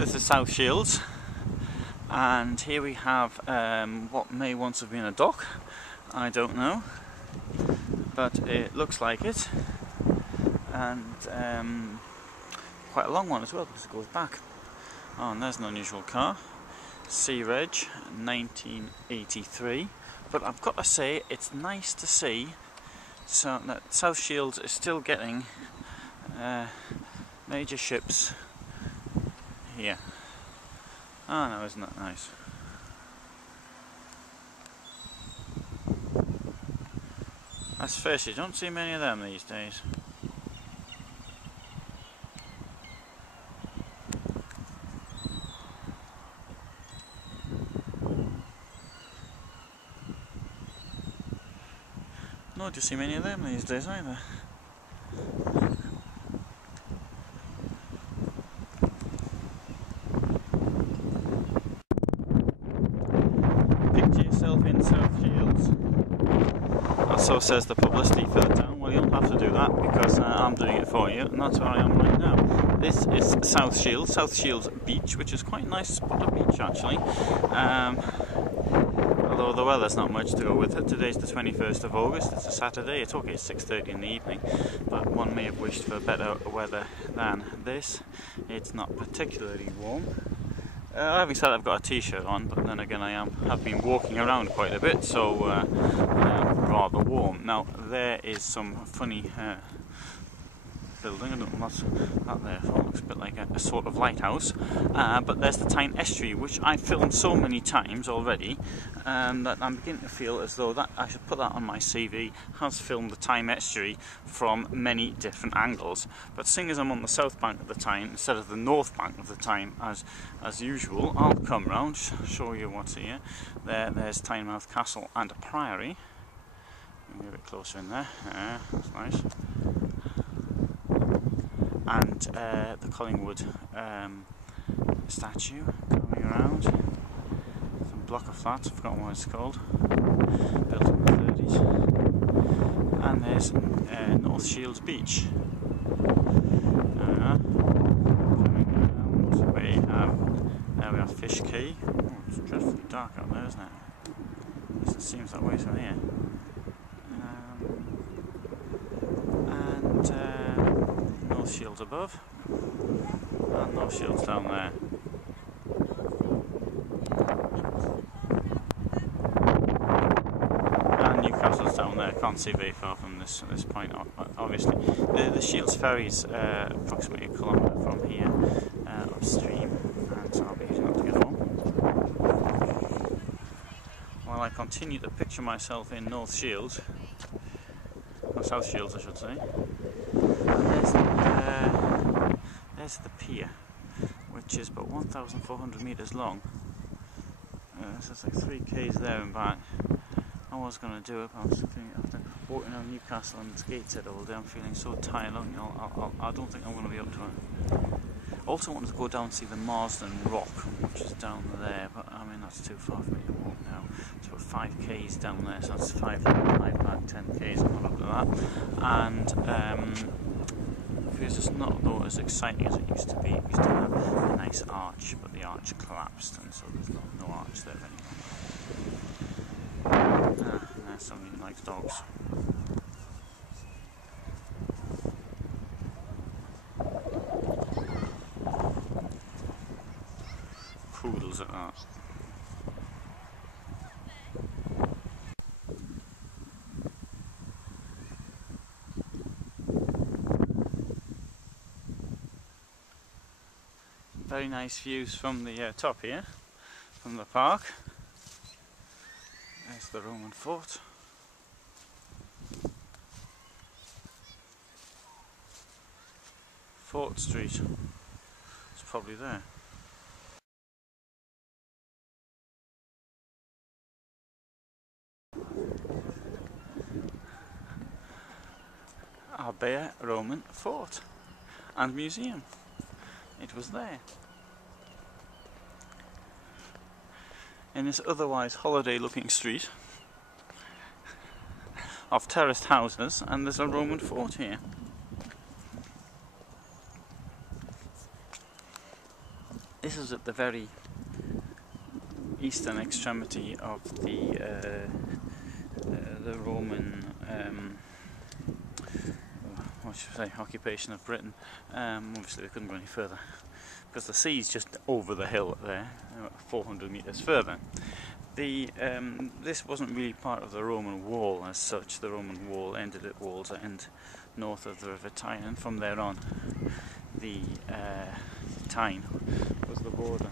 This is South Shields, and here we have what may once have been a dock. I don't know, but it looks like it, and quite a long one as well because it goes back. Oh, and there's an unusual car, C-Reg 1983. But I've got to say, it's nice to see so that South Shields is still getting major ships here. Oh no, isn't that nice? Let's face it, you don't see many of them these days. Nor do you see many of them these days either. Picture yourself in South Shields. And so says the publicity further down. Well, you don't have to do that because I'm doing it for you, and that's where I am right now. This is South Shields Beach, which is quite a nice spot of beach actually. Although the weather's not much to go with it. Today's the 21st of August, it's a Saturday. It's okay, it's 6:30 in the evening, but one may have wished for better weather than this. It's not particularly warm. Having said I've got a t-shirt on, but then again I have been walking around quite a bit, so rather warm. Now there is some funny building, I don't know what's that there for. It looks a bit like a sort of lighthouse, but there's the Tyne estuary, which I've filmed so many times already that I'm beginning to feel as though that I should put that on my CV. Has filmed the Tyne estuary from many different angles, but seeing as I'm on the south bank of the Tyne instead of the north bank of the Tyne as usual, I'll come round, show you what's here. There's Tynemouth Castle and a priory. Get a bit closer in there. That's nice. And the Collingwood statue coming around. Some block of flats, I've forgotten what it's called. Built in the 30s. And there's North Shields Beach. Coming around, there we have Fish Quay. Oh, it's dreadfully dark out there, isn't it? At least it seems that way from here. North Shields above, and North Shields down there. And Newcastle's down there. Can't see very far from this point, obviously. The Shields ferry is approximately a kilometre from here upstream, and so I'll be using that to get home. While I continue to picture myself in North Shields, or South Shields I should say. There's the pier, which is about 1,400 metres long. So it's like 3 k's there and back. I was going to do it, but I was thinking after walking around Newcastle and Gateshead all day, I'm feeling so tired. I don't think I'm going to be up to it. Also wanted to go down and see the Marsden Rock, which is down there, but I mean that's too far for me to walk now. It's about 5 k's down there, so that's 5 back, 10 k's, I'm not up to that. And it's just not though as exciting as it used to be. It used to have a nice arch, but the arch collapsed, and so there's no arch there anymore. There's somebody who likes dogs. Poodles at that. Very nice views from the top here, from the park. There's the Roman fort. Fort Street. It's probably there. Our bare Roman fort and museum. It was there. In this otherwise holiday looking street of terraced houses, and there's a Roman fort here. This is at the very eastern extremity of the Roman, what should I say, occupation of Britain. Obviously, they couldn't go any further because the sea's just over the hill there, 400 metres further. This wasn't really part of the Roman wall as such. The Roman wall ended at Wall's End, north of the River Tyne, and from there on, the Tyne was the border.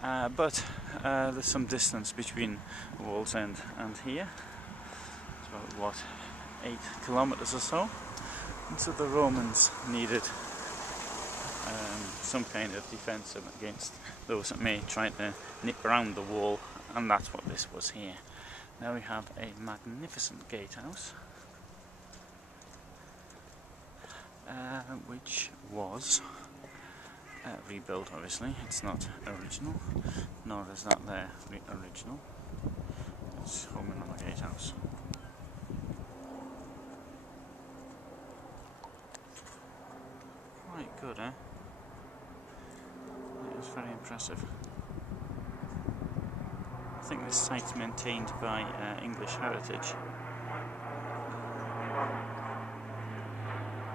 But there's some distance between Wall's End and here. It's about, what, 8 kilometres or so. And so the Romans needed some kind of defence against those that may try to nip around the wall, and that's what this was here. Now we have a magnificent gatehouse, which was rebuilt. Obviously, it's not original, nor is that there original. Let's home in on the gatehouse. Quite good, eh? It was very impressive. I think this site's maintained by English Heritage.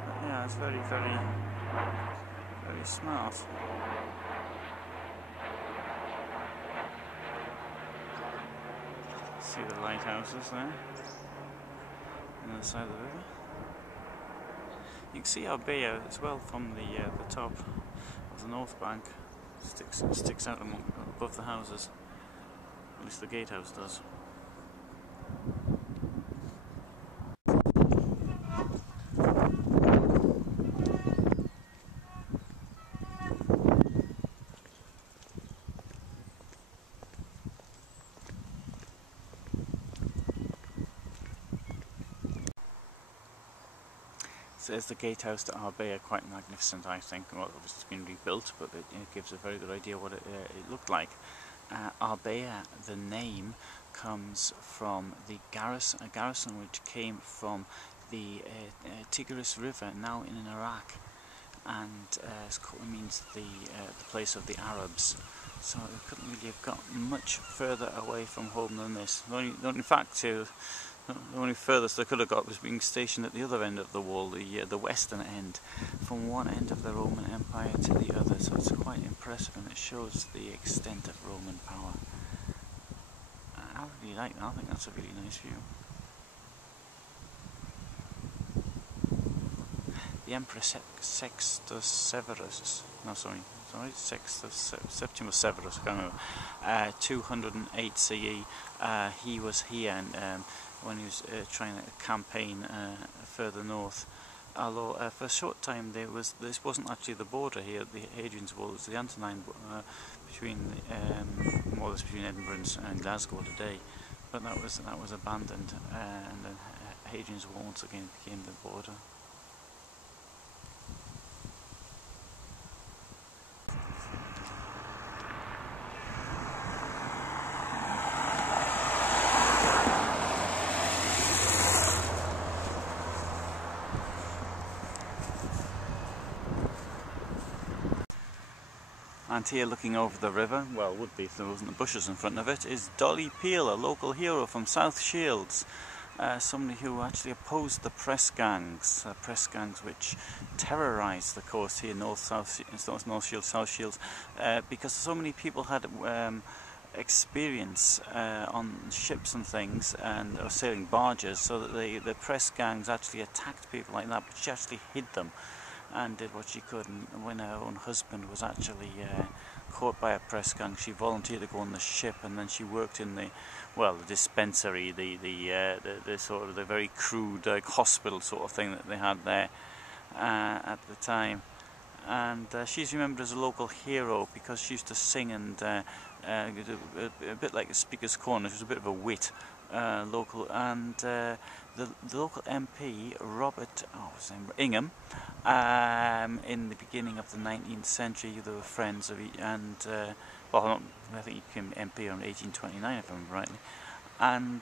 But yeah, it's very, very, very smart. See the lighthouses there on the other side of the river. You can see Arbea as well from the top of the north bank. Sticks out above the houses. At least the gatehouse does. So there's the gatehouse to Arbea, quite magnificent, I think. Well, obviously it's been rebuilt, but it gives a very good idea what it looked like. Arbea, the name, comes from the garrison, a garrison which came from the Tigris River, now in Iraq, and it means the place of the Arabs. So it couldn't really have got much further away from home than this. The only furthest they could have got was being stationed at the other end of the wall, the western end, from one end of the Roman Empire to the other. So it's quite impressive, and it shows the extent of Roman power. I really like that. I think that's a really nice view. The Emperor Sextus Severus, Septimus Severus, I can't remember, 208 CE, he was here, and when he was trying to campaign further north. Although for a short time this wasn't actually the border here, the Hadrian's Wall, it was the Antonine between more or less between Edinburgh and Glasgow today, but that was abandoned, and then Hadrian's Wall once again became the border. And here, looking over the river, well, would be if there wasn't the bushes in front of it, is Dolly Peel, a local hero from South Shields. Somebody who actually opposed the press gangs which terrorised the coast here, North Shields, South Shields, because so many people had experience on ships and things, and or sailing barges, so that the press gangs actually attacked people like that, but she actually hid them and did what she could. And when her own husband was actually caught by a press gang, she volunteered to go on the ship, and then she worked in the dispensary, the sort of the very crude hospital sort of thing that they had there at the time. And she's remembered as a local hero because she used to sing and a bit like a Speaker's Corner. She was a bit of a wit, local, and the local MP Robert Ingham, in the beginning of the 19th century, they were friends of I think he became MP around 1829, if I remember rightly, and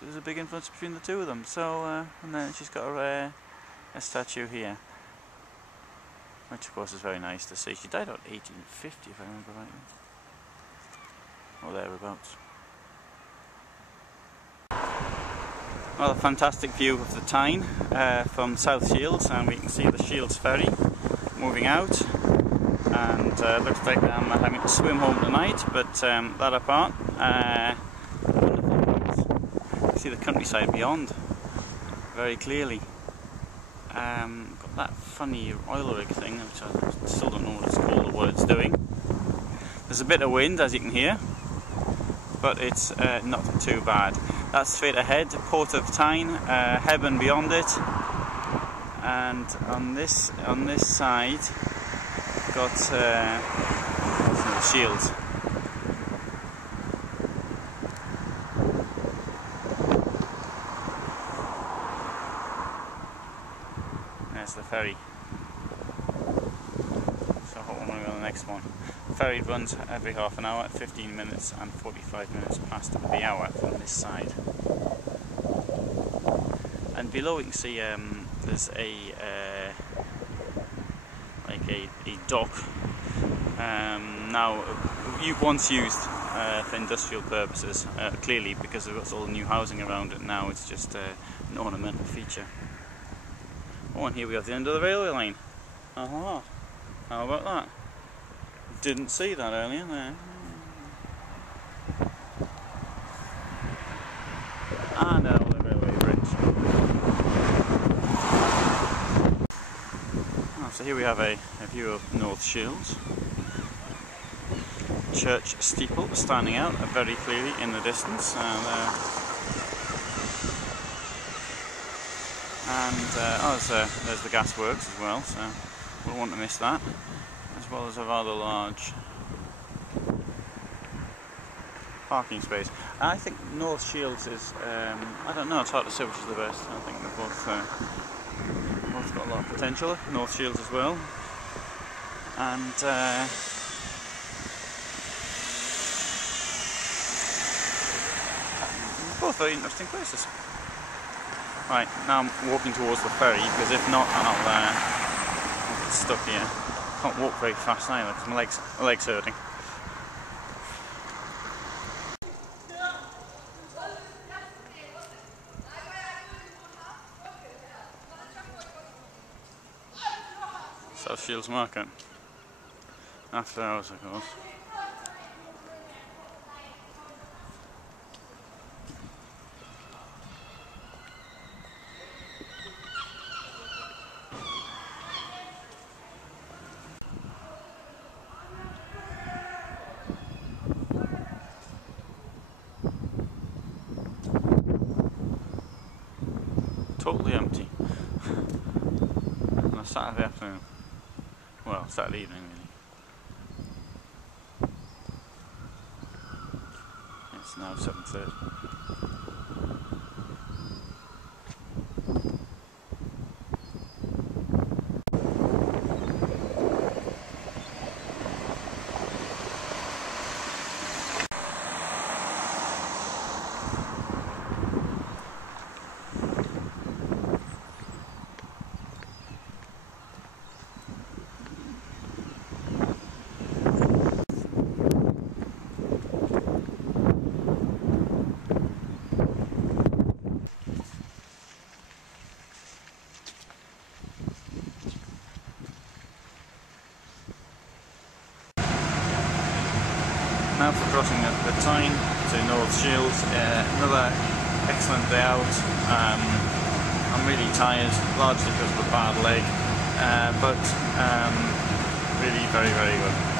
there's a big influence between the two of them. So and then she's got a statue here. which of course is very nice to see. She died about 1850 if I remember rightly, or thereabouts. Well, a fantastic view of the Tyne from South Shields, and we can see the Shields ferry moving out, and looks like I'm having to swim home tonight, but that apart, wonderful. You see the countryside beyond very clearly. Got that funny oil rig thing, which I still don't know what it's called or what it's doing. There's a bit of wind, as you can hear, but it's not too bad. That's straight ahead, Port of Tyne, Hebburn beyond it, and on this side got the Shields. There's the ferry. So I hope I'm going to go on the next one. The ferry runs every half an hour, 15 minutes and 45 minutes past the hour from this side. And below we can see there's a dock, now once used for industrial purposes, clearly because of all the new housing around it. Now it's just an ornamental feature. Oh, and here we have the end of the railway line. Aha! How about that? Didn't see that earlier there. And now the railway bridge. Oh, so here we have a view of North Shields. Church steeple standing out very clearly in the distance. There's the gasworks as well, so we'll want to miss that, as well as a rather large parking space. I think North Shields is, I don't know, it's hard to say which is the best. I think they've both got a lot of potential. North Shields as well, and both very interesting places. Right, now I'm walking towards the ferry, because if not I'll get stuck here. Can't walk very fast either because my legs hurting. South Shields Market. After hours, of course. Totally empty on a Saturday afternoon. Well, Saturday evening really. It's now 7:30. Now for crossing the Tyne to North Shields, another excellent day out. I'm really tired, largely because of a bad leg, but really very, very good.